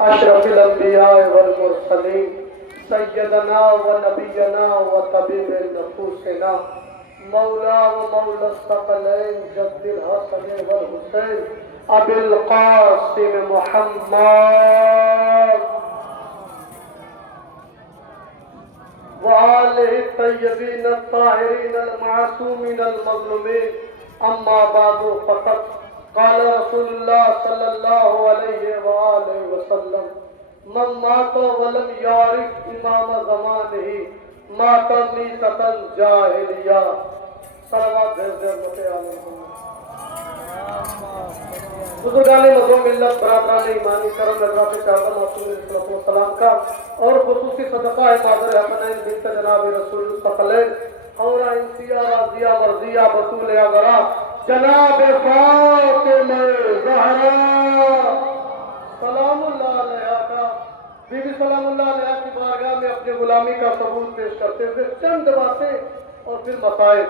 أشرف الأنبياء والمرسلين سيدنا ونبينا وطبيب نفوسنا مولا ومولى الثقلين جد الحسن والحسين أبي القاسم محمد وآله الطيبين الطاهرين المعصومين المظلومين أما بعد فقد قال رسول الله صلى الله عليه وآله وسلم من مات ولم يعرف إمام زمانه مات ميتة جاهلية صلوات بزرگان مظلوم ملت برادران ایمانی کرم حضرات چاہتا معصوم علیہ السلام کا اور خصوصی صدقہ مادر حسنین بنت جناب رسول الثقلین اور انسیہ راضیہ مرضیہ بطول اغرا جناب فاطمہ زہرا سلام اللہ علیہ کا بی بی سلام اللہ علیہ کی بارگاہ میں اپنے غلامی کا ثبوت پیش کرتے ہوئے چند باتیں اور پھر مسائل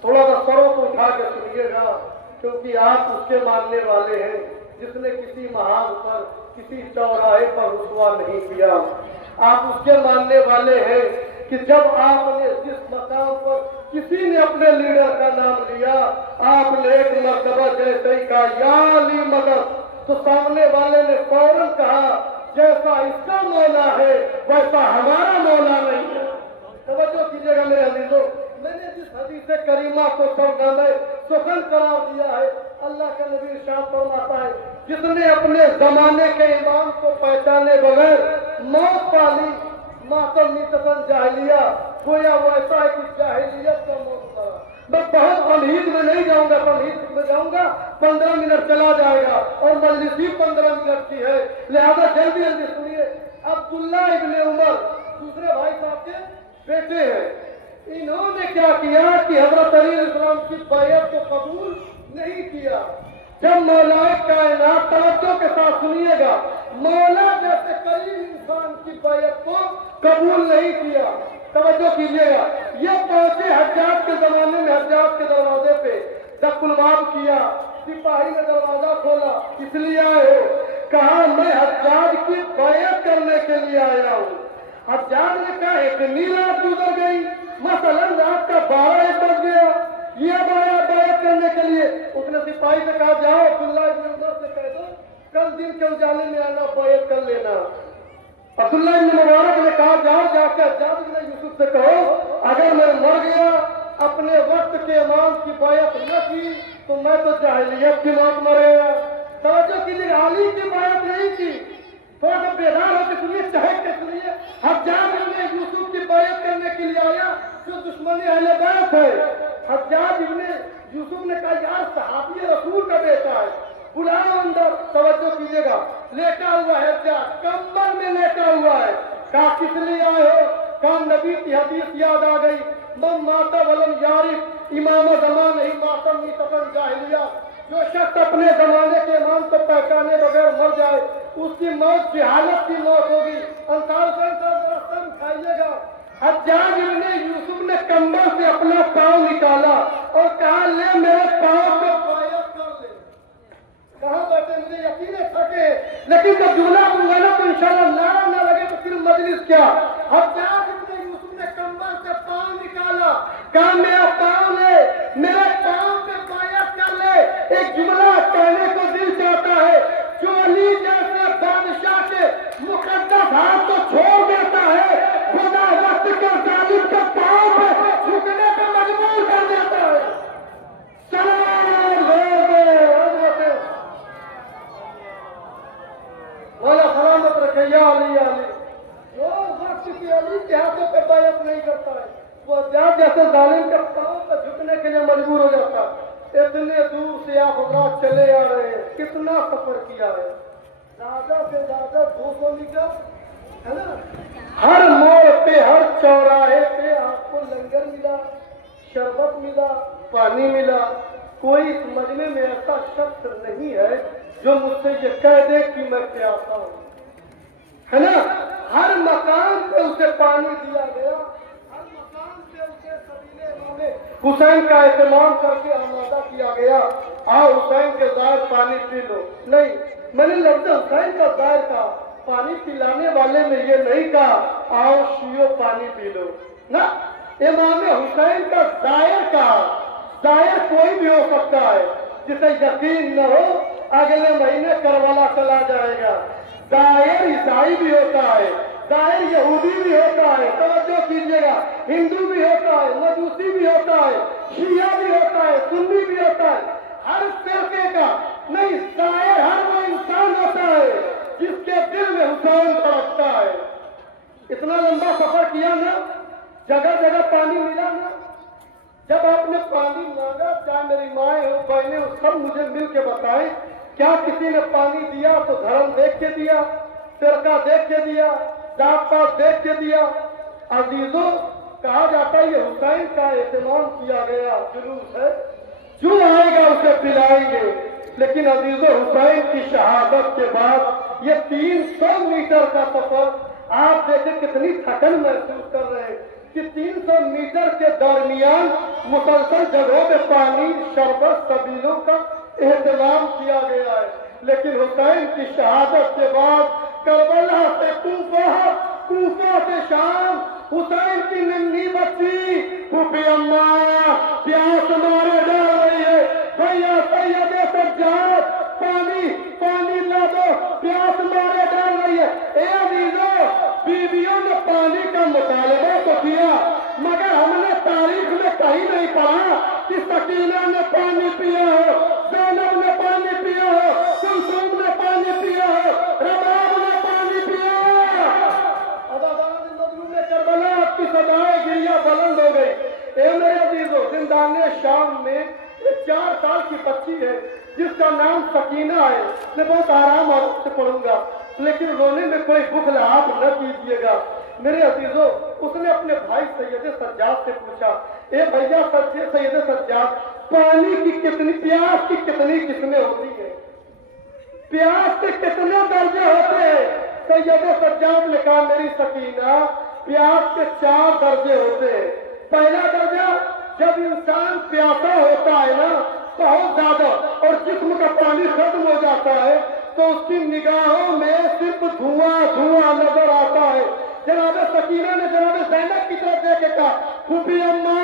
تھوڑا سا سروں کو اٹھا کے سنیے گا کیونکہ آپ اس کے ماننے والے ہیں جس نے کسی محاذ پر کسی چوراہے پر رسوا نہیں کیا. آپ اس کے ماننے والے ہیں کہ جب آپ نے جس مقام پر کسی نے اپنے لیڈر کا نام لیا آپ نے ایک مرتبہ جیسے ہی کہا یا علی مدد تو سامنے والے نے فوراً کہا جیسا اس کا مولا ہے ویسا ہمارا مولا نہیں ہے. توجہ کیجیے گا میرے عزیزوں, میں نے جس حدیث کریمہ کو سرگردہ سخن قرار دیا ہے اللہ کا نبی ارشاد فرماتا ہے جس نے اپنے زمانے کے امام کو پہچانے بغیر موت پالی ماتم میتتن جاہلیہ گویا وہ ایسا ہے کہ جاہلیت کا موت پالا. میں بہت تمہید میں نہیں جاؤں گا, تمہید میں جاؤں گا 15 منٹ چلا جائے گا اور مجلس بھی 15 منٹ کی ہے لہذا جلدی جلدی سنیے. عبداللہ ابن عمر دوسرے بھائی صاحب کے بیٹے ہیں. انہوں نے کیا کیا کہ حضرت علی علیہ السلام کی بیعت کو قبول نہیں کیا. جب مولا کائنات توجہ کے ساتھ سنیے گا مولا جیسے قریب انسان کی بیعت کو قبول نہیں کیا. توجہ کیجیے گا یہ پہنچے حجاج کے زمانے میں حجاج کے دروازے پہ دق الباب کیا, سپاہی نے دروازہ کھولا اس لیے آئے ہو, کہا میں حجاج کی بیعت کرنے کے لیے آیا ہوں. حجاج نے کہا اتنی رات گزر گئی مثلا رات کا 12 بج گیا یہ بیعت کرنے کے لیے. اس نے سپاہی سے کہا جاؤ عبداللہ ابن عمر سے کہہ دو کل دن کے اجالے میں آنا بیعت کر لینا. عبداللہ ابن مبارک نے کہا جاؤ جا کے حجاج ابن یوسف سے کہو اگر میں مر گیا اپنے وقت کے امام کی بیعت نہ کی تو میں تو جاہلیت کی موت مرے گا. توجہ کیجیے علی کی بیعت نہیں کی. تھوڑا سا بیدار ہو کے سنیے, چہک کے سنیے. حجاج ابن یوسف کی بیعت کرنے کے لیے آیا جو دشمنی اہل بیت ہے. حجاج ابن یوسف نے کہا یار صحابی رسول کا بیٹا ہے بلاؤ اندر. توجہ کیجیے گا لیٹا ہوا ہے حجاج کمبل میں لیٹا ہوا ہے. کہا کس لیے آئے ہو؟ کہا نبی کی حدیث یاد آ گئی من مات ولم یعرف امام زمان ہی ماتم میتتن جاہلیہ. جو شخص اپنے زمانے کے امام کو پہچانے بغیر مر جائے اس کی موت جہالت کی موت ہوگی. انصار کھائیے گا. حجاج ابن یوسف نے کمبل سے اپنا پاؤں نکالا اور کہا لے میرے پاؤں پہ بیعت کر لے. کہاں بیٹھے مجھے یقین ہے تھکے لیکن جب جملہ بولوں گا نا تو انشاءاللہ نعرہ نہ لگے تو پھر مجلس کیا. حجاج ابن یوسف نے کمبل سے پاؤں نکالا کہا میرا پاؤں لے میرے پاؤں پہ بیعت کر لے. ایک جملہ کہنے کو دل چاہتا ہے جو علی جیسے بادشاہ کے مقدس ہاتھ کو چھوڑ دیتا ہے خدا وقت کے ظالم کے پاؤں پہ جھکنے پہ مجبور کر دیتا ہے. مولا سلامت رکھے یا علی یا علی. جو وقت کی علی کے ہاتھوں پہ بیعت نہیں کرتا ہے وہ حجاج جیسے ظالم کے پاؤں پہ جھکنے کے لیے مجبور ہو جاتا ہے. اتنے دور سے آپ حضرات چلے آ رہے ہیں, کتنا سفر کیا ہے, زیادہ سے زیادہ 200 میٹر ہے نا. ہر موڑ پہ ہر چوراہے پہ آپ کو لنگر ملا, شربت ملا, پانی ملا. کوئی اس مجمع میں ایسا شخص نہیں ہے جو مجھ سے یہ کہہ دے کہ میں پیاسا ہوں, ہے نا. ہر مکان پہ اسے پانی دیا گیا, ہر مکان پہ اسے سبیلے امام حسین کا اہتمام کر کے آمادہ کیا گیا. آؤ حسین کے ظاہر پانی پی لو. نہیں, میں نے لفظ حسین کا ظاہر کہا पानी पिलाने वाले ने ये नहीं कहा आओ शियो पानी पी लो ना। इमाम हुसैन का दायर कोई भी हो सकता है, जिसे यकीन न हो अगले महीने करबला चला जाएगा। दायर ईसाई भी होता है, दायर यहूदी भी होता है, तवज्जो कीजिएगा, हिंदू भी होता है, मजूसी भी होता है, शिया भी होता है, सुन्नी भी होता है, हर फिरके का नहीं, दायर हर वो इंसान होता है जिसके दिल में हुसैन धड़कता है। इतना लंबा सफर किया ना, जगह जगह पानी मिला ना। जब आपने पानी मांगा, चाहे मेरी माएँ हो बहनें हो, सब मुझे मिल के बताएं, क्या किसी ने पानी दिया तो धर्म देख के दिया, फिरका देख के दिया, जात पात देख के दिया? अजीजों, कहा जाता है ये हुसैन का एहतमाम किया गया जुलूस है, जो आएगा उसे पिलाएंगे। लेकिन अजीजों, हुसैन की शहादत के बाद ये 300 मीटर का सफर आप देखें कितनी थकन महसूस कर रहे हैं कि 300 मीटर के दरमियान मुसलसल जगहों में पानी, शरबत, सबीलों का एहतमाम किया गया है। लेकिन हुसैन की शहादत के बाद करबला से कूफा से शाम, हुसैन की नन्ही बच्ची फूफी अम्मा प्यास मारे जा रही है, भैया सैयदे सज्जाद पानी ला दो, प्यास मारे जा रही है। ए अजीजों, बीवियों ने पानी का मुतालबा तो किया, मगर हमने तारीख में कहीं नहीं पढ़ा कि सकीना ने पानी पिया हो, ज़ैनब ने पानी पिया हो, कुलसूम ने पानी पिया हो, रबाब ने पानी पिया हो। करबला आपकी सदाएं गिरिया बुलंद हो गई। ए मेरे अजीजों, जिंदाने शाम में एक 4 साल की बच्ची है जिसका नाम सकीना है। मैं बहुत आराम से पढ़ूंगा, लेकिन रोने में कोई बुखल आप न कीजिएगा। मेरे अजीजों, उसने अपने भाई सैयद सज्जाद से पूछा, ए भैया सैयद सज्जाद, पानी की कितनी, प्यास की कितनी किस्में होती है? प्यास के कितने दर्जे होते हैं? सैयद सज्जाद ने कहा, मेरी सकीना, प्यास के 4 दर्जे होते हैं। पहला दर्जा, जब इंसान प्यासा होता है ना बहुत ज्यादा और जिस्म का पानी खत्म हो जाता है तो उसकी निगाहों में सिर्फ धुआं नजर आता है। जनाब सकीना ने जनाब ज़ैनब की तरफ देख के कहा, फूफी अम्मा,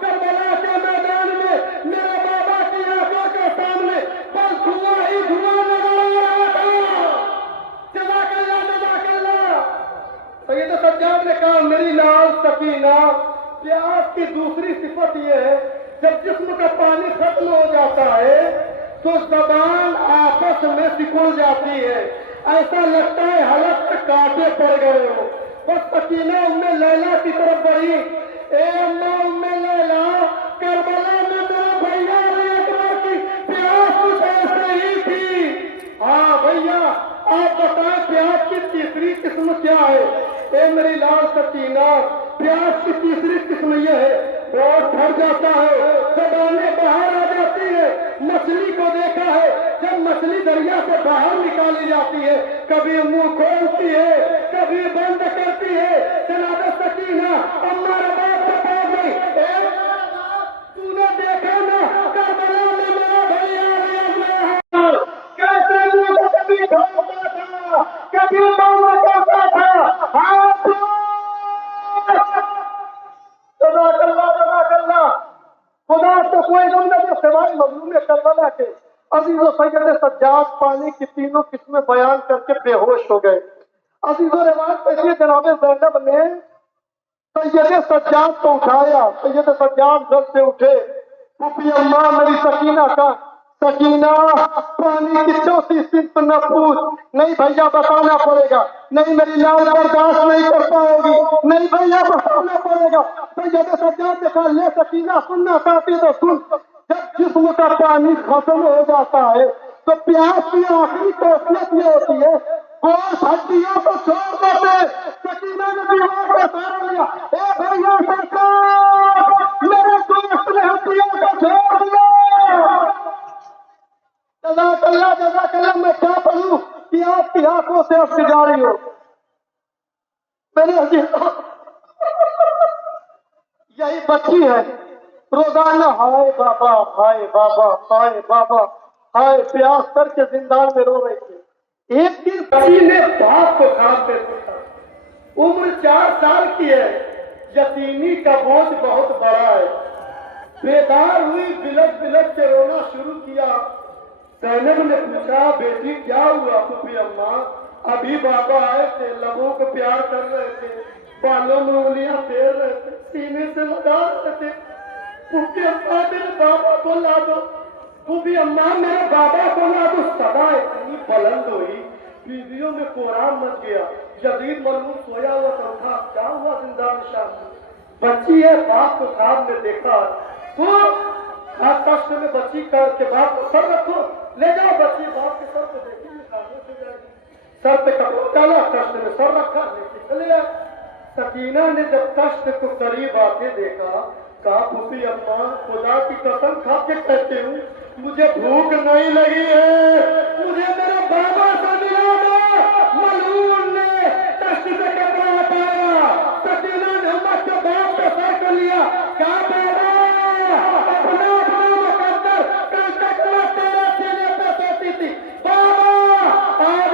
करबला के मैदान में मेरे बाबा की आंखों के सामने बस धुआं ही धुआं नजर आ रहा था। जज़ाकल्लाह जज़ाकल्लाह। सैयद सज्जाद ने कहा, मेरी लाल सकीना, प्यास की दूसरी सिफत यह है, जब जिस्म का पानी खत्म हो जाता है तो जबान आपस में सिकुड़ जाती है, ऐसा लगता है हलक में कांटे पड़ गए हो। बस सकीना उम्मे लैला की तरफ बढ़ी, ए अम्मा उम्मे लैला, करबला में मेरे भैया अली अकबर की प्यास कुछ ऐसे ही थी। हाँ भैया, आप बताएं प्यास की तीसरी किस्म क्या है? ए मेरी लाल सकीना, प्यास की तीसरी किस्म यह है, पेट भर जाता है, जबानें बाहर आ जाती है। मछली को देखा है, जब मछली दरिया से बाहर निकाली जाती है, कभी मुंह खोलती है, कभी बंद करती है। जनाब सकीना अम्मा रबाब के पास गई, तूने देखा ना करबला में मेरा भैया कैसे मुंह को कभी खोलता था, कभी बंद करता था। खुदा तो कोई गम न सिवाय मजलूम करबला के। अजीजों, सैयद सज्जाद पानी की तीनों किस्में बयान करके बेहोश हो गए। अजीजों, रिवायत पैसे जनाब ज़ैनब ने सैयद सज्जाद को उठाया, सैयद सज्जाद जब से उठे, फूफी अम्मा मेरी सकीना का, सकीना पानी की चौथी सिर्फ न पूछ, नहीं भैया बताना पड़ेगा, नहीं मेरी लाल बर्दाश्त नहीं कर पाएगी, नहीं भैया बताना पड़ेगा। सैयद सज्जाद ने कहा, ले सकीना सुनना चाहती तो सुन, जब जिस्म का पानी खत्म हो जाता है तो प्यास की आखिरी कैफियत ये होती है, गोश्त हड्डियों को छोड़ देते। सकीना ने दीवार को सहारा लिया, ए भैया सरकार, मेरे गोश्त ने हड्डियों को छोड़ दिया। जज़ाकल्लाह, मैं क्या पढ़ूं कि आपकी आंखों से अब जा रही हो। मेरे यही बच्ची है, रोजाना हाय बाबा हाय बाबा हाय बाबा हाय प्यास करके जिंदान में रो रही थी। एक दिन बच्ची ने बाप को खाम पे देखा, उम्र 4 साल की है, यतीमी का बोझ बहुत बड़ा है। बेदार हुई, बिलक बिलक के रोना शुरू किया। जैनब ने पूछा, बेटी क्या हुआ? फूफी अम्मा, अभी बाबा आए थे, लबों को प्यार कर रहे थे, बालों में उंगलियां फेर रहे थे, सीने से लगा रहे थे। फूफी अम्मा मेरे बाबा को ला दो, फूफी अम्मा मेरे बाबा को ला दो। सदा इतनी बुलंद हुई, बीवियों में कोहराम मच गया। यजीद मलून सोया हुआ था, उठा, क्या हुआ जिंदा निशान में? बच्ची है, बाप को ख्वाब में देखा तो आज कष्ट में बच्ची के बाप को सर रखो, ले जाओ बच्ची बाप के सर को देखी निकालने से जाएगी। सर पे कपड़ा डाला, कष्ट में सर रखा, लेके चले आए। सकीना ने जब कष्ट को करीब आके देखा, कहा, फूफी अम्मा खुदा की कसम खा के कहती हूँ, मुझे भूख नहीं लगी है, मुझे मेरे बाबा से मिला दो। मलून ने कष्ट से कपड़ा हटाया, सकीना ने हिम्मत के बाप का सर कर लिया, कहा, बाबा अपना अपना मुकद्दर कल तक मैं तेरे सीने पे सोती थी, बाबा आज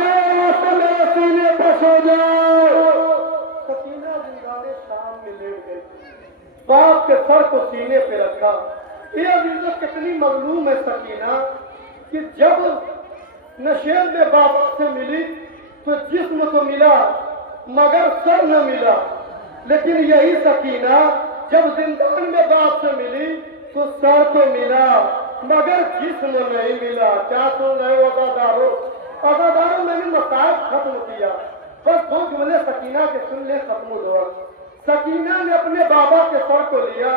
मेरे सीने पे सो जाओ। सकीना जिंदाने शाम में लेट गई, बाप के सर को सीने पे रखा। ये अजीजों कितनी मजलूम है सकीना कि जब नशेब में बाप से मिली तो जिस्म तो मिला मगर सर न मिला, लेकिन यही सकीना जब जिंदान में बाप से मिली तो सर तो मिला मगर जिस्म नहीं मिला। क्या सुन रहे हो अदादारों? अदादारों मैंने मसाइल खत्म किया, बस 2 जुमले सकीना के सुन ले, खत्म हुआ। सकीना ने अपने बाबा के सर को लिया,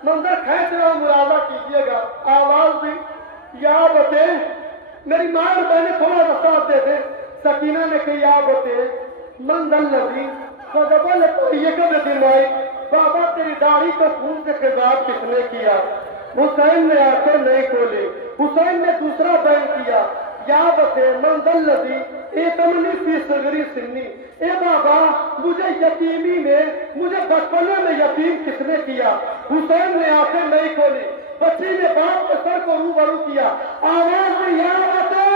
मंजर खींच रहा, मुरादा कीजिएगा, आवाज दी, या बते मेरी माँ और बहने थोड़ा सा साथ दे दे। सकीना ने कही, या बते मंजल नदी सदबल ये कब दिमाई, बाबा तेरी दाढ़ी को खून से खिजाब किसने किया? हुसैन ने आंखें नहीं खोली, हुसैन ने दूसरा बैन किया, या बते मंजल नदी तमनी सी सगरी सिन्नी, ए बाबा मुझे यतीमी में, मुझे बचपने में यतीम किसने किया? हुसैन ने आंखें नहीं खोली, बच्ची ने बाप के सर को रूबरू किया, आवाज में या बते